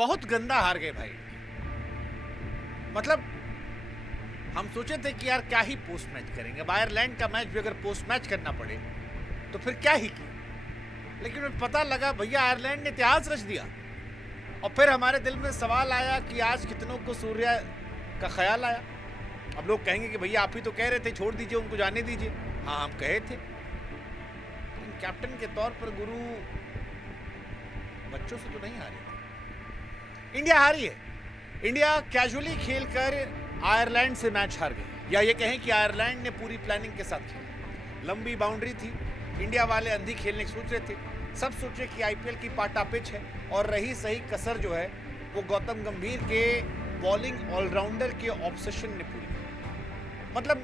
बहुत गंदा हार गए भाई। मतलब हम सोचे थे कि यार क्या ही पोस्ट मैच करेंगे, अब आयरलैंड का मैच भी अगर पोस्ट मैच करना पड़े तो फिर क्या ही किया। लेकिन पता लगा भैया आयरलैंड ने इतिहास रच दिया। और फिर हमारे दिल में सवाल आया कि आज कितनों को सूर्या का ख्याल आया। अब लोग कहेंगे कि भैया आप ही तो कह रहे थे छोड़ दीजिए उनको जाने दीजिए। हाँ हम कहे थे, लेकिन कैप्टन के तौर पर गुरु बच्चों से तो नहीं हारे थे। इंडिया हारी है। इंडिया कैजुअली खेलकर आयरलैंड से मैच हार गई, या ये कहें कि आयरलैंड ने पूरी प्लानिंग के साथ खेला। लंबी बाउंड्री थी, इंडिया वाले अंधी खेलने की सोच रहे थे। सब सोचे कि आईपीएल की पाटा पिच है, और रही सही कसर जो है वो गौतम गंभीर के बॉलिंग ऑलराउंडर के ऑब्सेशन ने पूरी की। मतलब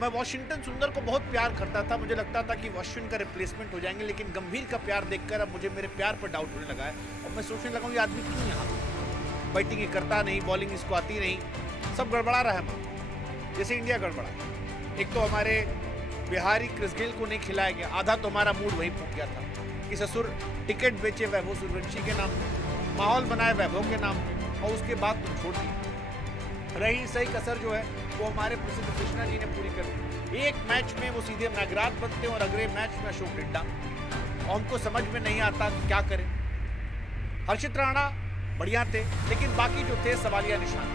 मैं वॉशिंगटन सुंदर को बहुत प्यार करता था, मुझे लगता था कि वॉशिंगटन का रिप्लेसमेंट हो जाएंगे, लेकिन गंभीर का प्यार देखकर अब मुझे मेरे प्यार पर डाउट होने लगा है। और मैं सोचने लगा हूँ ये आदमी क्यों यहाँ, बैटिंग ही करता नहीं, बॉलिंग इसको आती नहीं, सब गड़बड़ा रहा है जैसे इंडिया गड़बड़ा। एक तो हमारे बिहारी क्रिस गेल को नहीं खिलाया गया, आधा तो हमारा मूड वहीं फूट गया था कि ससुर टिकट बेचे वैभव सूर्यवंशी के नाम, माहौल बनाए वैभव के नाम, और उसके बाद तुम छोड़ दी। रही सही कसर जो है वो हमारे प्रसिद्ध कृष्णा जी ने पूरी कर दी। एक मैच में वो सीधे मैगरात बनते हैं और अगले मैच में अशोक डिड्डा, और हमको समझ में नहीं आता क्या करें। हर्षित राणा बढ़िया थे, लेकिन बाकी जो थे सवालिया निशान।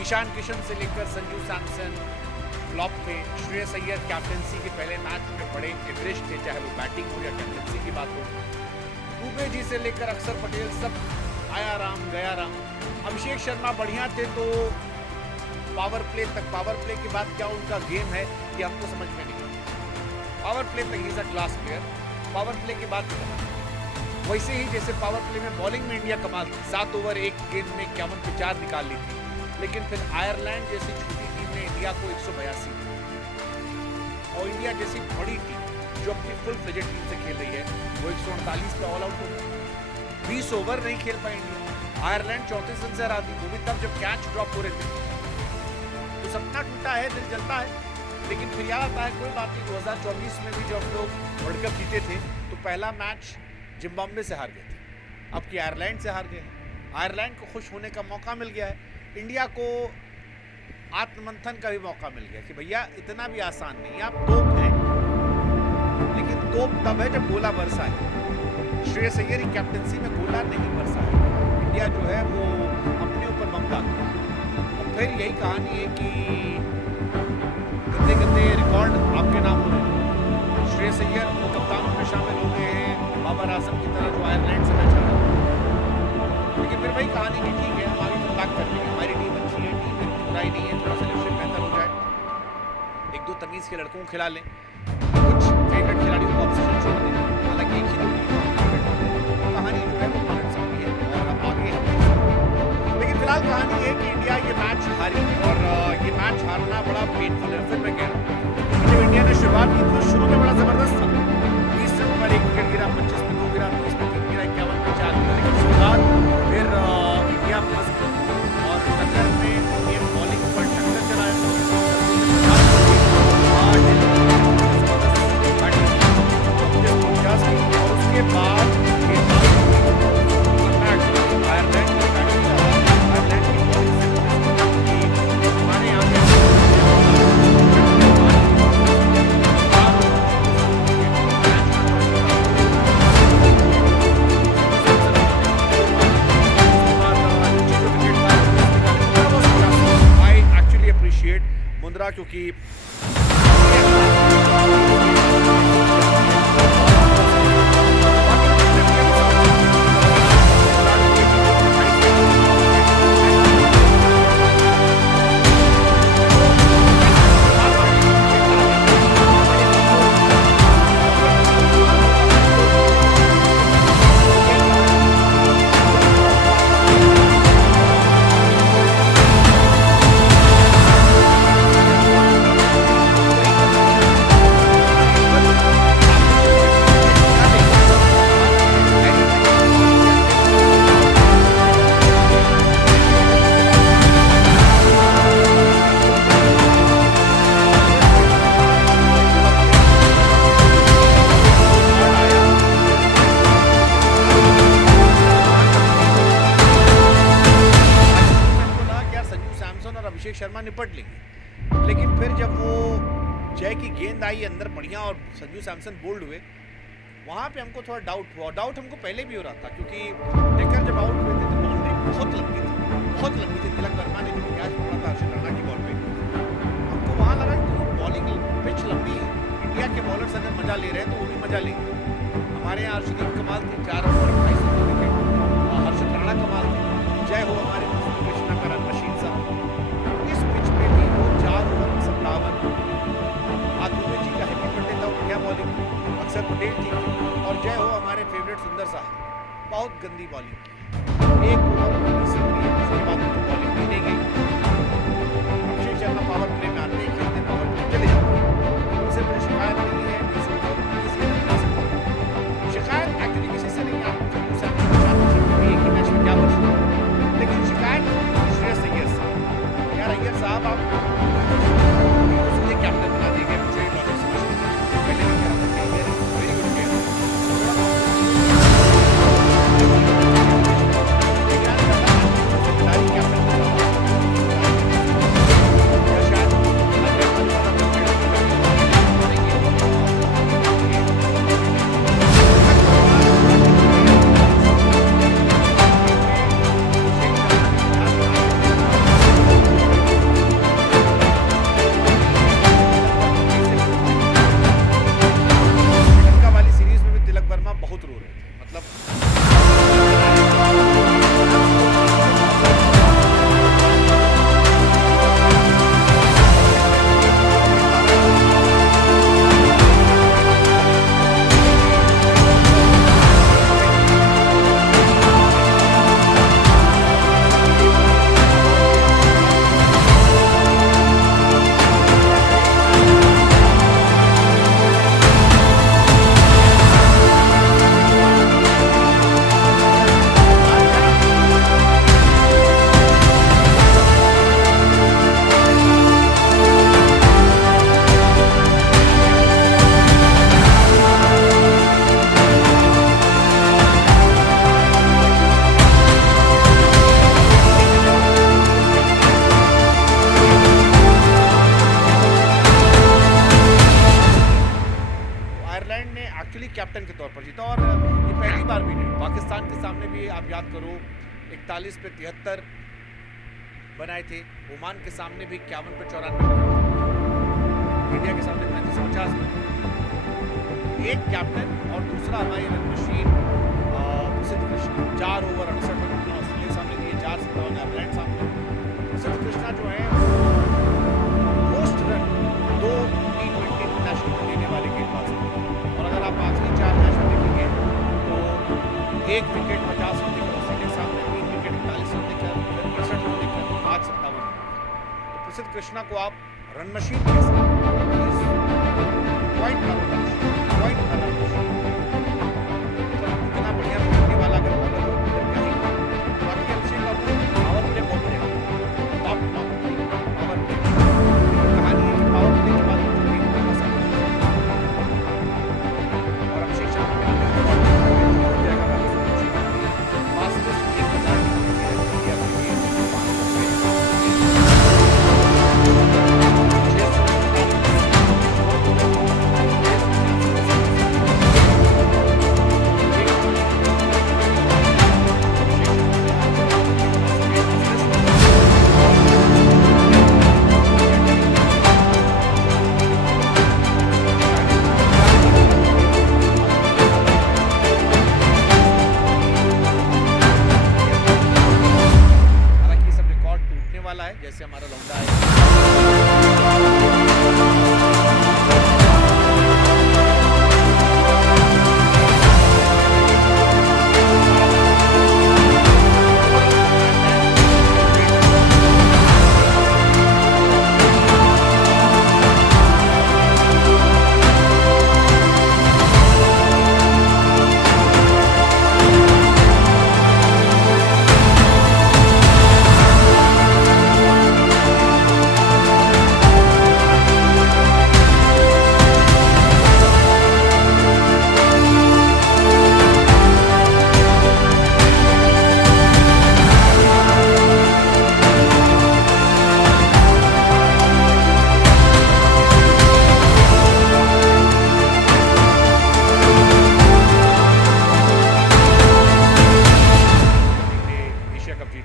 ईशान किशन से लेकर संजू सैमसन फ्लॉप थे। श्रेयस अय्यर कैप्टनसी के पहले मैच में बड़े इंटरेस्ट थे, चाहे वो बैटिंग हो या कैप्टनसी की बात हो। दुबे जी से लेकर अक्षर पटेल सब आया राम गया राम। अभिषेक शर्मा बढ़िया थे, तो पावर प्ले तक, पावर प्ले के बाद क्या उनका गेम है ये हमको समझ में नहीं। पावर प्ले तक he is class player, power play के बाद वैसे ही जैसे पावर प्ले में बॉलिंग में इंडिया कमाल थी, 7 ओवर 1 गेंद में 51 पे 4 निकाल ली थी। लेकिन फिर आयरलैंड जैसी छोटी टीम ने इंडिया को 182, और इंडिया जैसी बड़ी टीम जो अपनी फुल फ्लेजेड टीम से खेल रही है वो 148 पे ऑल आउट हो गई। 20 ओवर नहीं खेल पाए इंडिया। आयरलैंड 34 रन से हरा दी, वो भी तब जब कैच ड्रॉप हो रहे थे। तो सपना टूटा है, दिल जलता है, लेकिन फिर याद आता है कोई बात नहीं। 2024 में भी जब हम लोग वर्ल्ड कप जीते थे तो पहला मैच जिम्बाब्वे से हार गए थे, अब की आयरलैंड से हार गए। आयरलैंड को खुश होने का मौका मिल गया है, इंडिया को आत्ममंथन का भी मौका मिल गया कि भैया इतना भी आसान नहीं, आप तोप हैं, लेकिन तोप तब है जब गोला बरसा है। श्रेयस अय्यर की कैप्टनसी में गोला नहीं बरसा है, इंडिया जो है वो अपने ऊपर बम डालता है। और फिर यही कहानी है कि गंदे गंदे रिकॉर्ड आपके नाम हो रहे। श्रेयस अय्यर कप्तानों में शामिल हो गए हैं, बाबर आजम की तरह जो आयरलैंड से मैच हारा। लेकिन फिर वही कहानी कि ठीक है हमारी तो बात कर रही है, हमारी टीम अच्छी है, टीम में बुराई नहीं है, थोड़ा सिलेक्शन बेहतर हो जाए, 1-2 तमीज के लड़कों को खिला लें, कुछ फेवरेट खिलाड़ियों को ऑब्सेशन छोड़ दें। हालांकि एक ही दो कहानी जो है वो पलट सकती है और आगे हम। लेकिन फिलहाल कहानी है कि इंडिया ये मैच हारी, और ये मैच हारना बड़ा पेनफुल है। फिर मैं कह रहा हूँ जब इंडिया ने शुरुआत की तो शुरू में बड़ा जबरदस्त था, 20 रन पर 1 विकेट गिरा, 25 में 2 गिरा, 30 में 3 गिरा, 51 में 4 गिरा। लेकिन उसके बाद फिर इंडिया फंस गई और टक्कर में इंडियन बॉलिंग पर टक्कर चलाया और उसके बाद आयरलैंड की बॉलिंग से हमारे यहाँ मुंद्रा, क्योंकि अभिषेक शर्मा निपट लेंगे। लेकिन फिर जब वो जय की गेंद आई अंदर बढ़िया और संजू सैमसन बोल्ड हुए, वहाँ पे हमको थोड़ा डाउट हुआ। डाउट हमको पहले भी हो रहा था, क्योंकि टेकर जब आउट हुए थे तो बाउंड्री बहुत लंबी थी। तिलक वर्मा ने जो कैच पकड़ा था हर्षित राणा की बॉल पे, हमको वहाँ लगा कि बॉलिंग पिच लंबी है, इंडिया के बॉलर्स अगर मजा ले रहे हैं तो वो भी मजा लेंगे। हमारे यहाँ अर्शदीप कमाल थे, 4 ओवर 28 विकेट, हर्षित राणा कमाल थे, जय हो हमारे कृष्णा का रन मशीन साहब। इस पिच पे भी वो 4 ओवर 57, आज दुबे जी का हैप्पी बर्थडे था, बढ़िया बॉलिंग, अक्सर पटेल जी और जय हो हमारे फेवरेट सुंदर साहब, बहुत गंदी बॉलिंग की। 1 ओवर 19 रन दिए, उसके बाद उनको बॉलिंग भी नहीं गई। अभिषेक शर्मा पावर प्ले में आते ही खेलते पावर प्ले चले जाते हैं, उनसे कोई शिकायत नहीं है। शिकायत एक्चुअली किसी से नहीं, आप एक ही मैच में क्या कर सकते हैं, लेकिन शिकायत श्रेयस अय्यर से। यार अय्यर साहब, आप सीधे कैप्टन बना दिए गए, मुझे लॉजिक समझ नहीं आता। पहले भी कहा था कि अय्यर वेरी गुड प्लेयर, खिलाड़ी कैप्टन बहुत रो रहे थे, मतलब कैप्टन के तौर पर जीता। और ये पहली बार भी नहीं, पाकिस्तान के सामने भी आप याद करो 41 पे 73 बनाए थे, ओमान के सामने भी 51 पे 94, इंडिया के सामने 35-50 में। एक कैप्टन और दूसरा हमारी रन मशीन प्रसिद्ध कृष्णा, 4 ओवर 68 रन ऑस्ट्रेलिया के सामने दिए, 4-57 आयरलैंड सामने। प्रसिद्ध कृष्णा जो है मोस्ट रन 2 T20 इंटरनेशनल में देने वाले गेंदबाज थे। और अगर आप आखिरी 4 मैच में देखेंगे तो 1 विकेट 50 रन देकर ऑस्ट्रेलिया के सामने, 3 विकेट 41 रन देकर, फिर 65 रन देकर, 5-57 रन। तो प्रसिद्ध कृष्णा को आप रन मशीन कह सकते हैं, क्वाइट रन मशीन। इतना बढ़िया खेलने वाला अगर बॉलर हो तो क्या ही। बाकी अभिषेक का पावर प्ले बहुत बढ़िया, टॉप पावर प्ले। कहानी है कि पावर प्ले के बाद जो गेम को पसंद और अभिषेक शर्मा के फास्टेस्ट 1000 जैसे हमारा लौंडा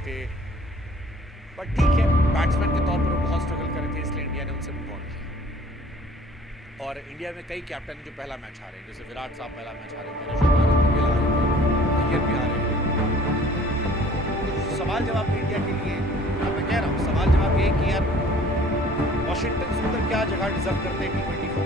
थे, बट ठीक है, बैट्समैन के तौर पर वो बहुत स्ट्रगल कर रहे थे, इसलिए इंडिया ने उनसे मूव ऑन किया। और इंडिया में कई कैप्टन जो पहला मैच हारे, जैसे विराट साहब पहला मैच हारे थे, ऋषभ हारे थे, गिल हारे थे, अय्यर भी हारे हैं। सवाल जवाब भी इंडिया के लिए, अब मैं कह रहा हूँ सवाल जवाब ये कि यार वॉशिंगटन सुंदर क्या जगह डिजर्व करते हैं T20 को।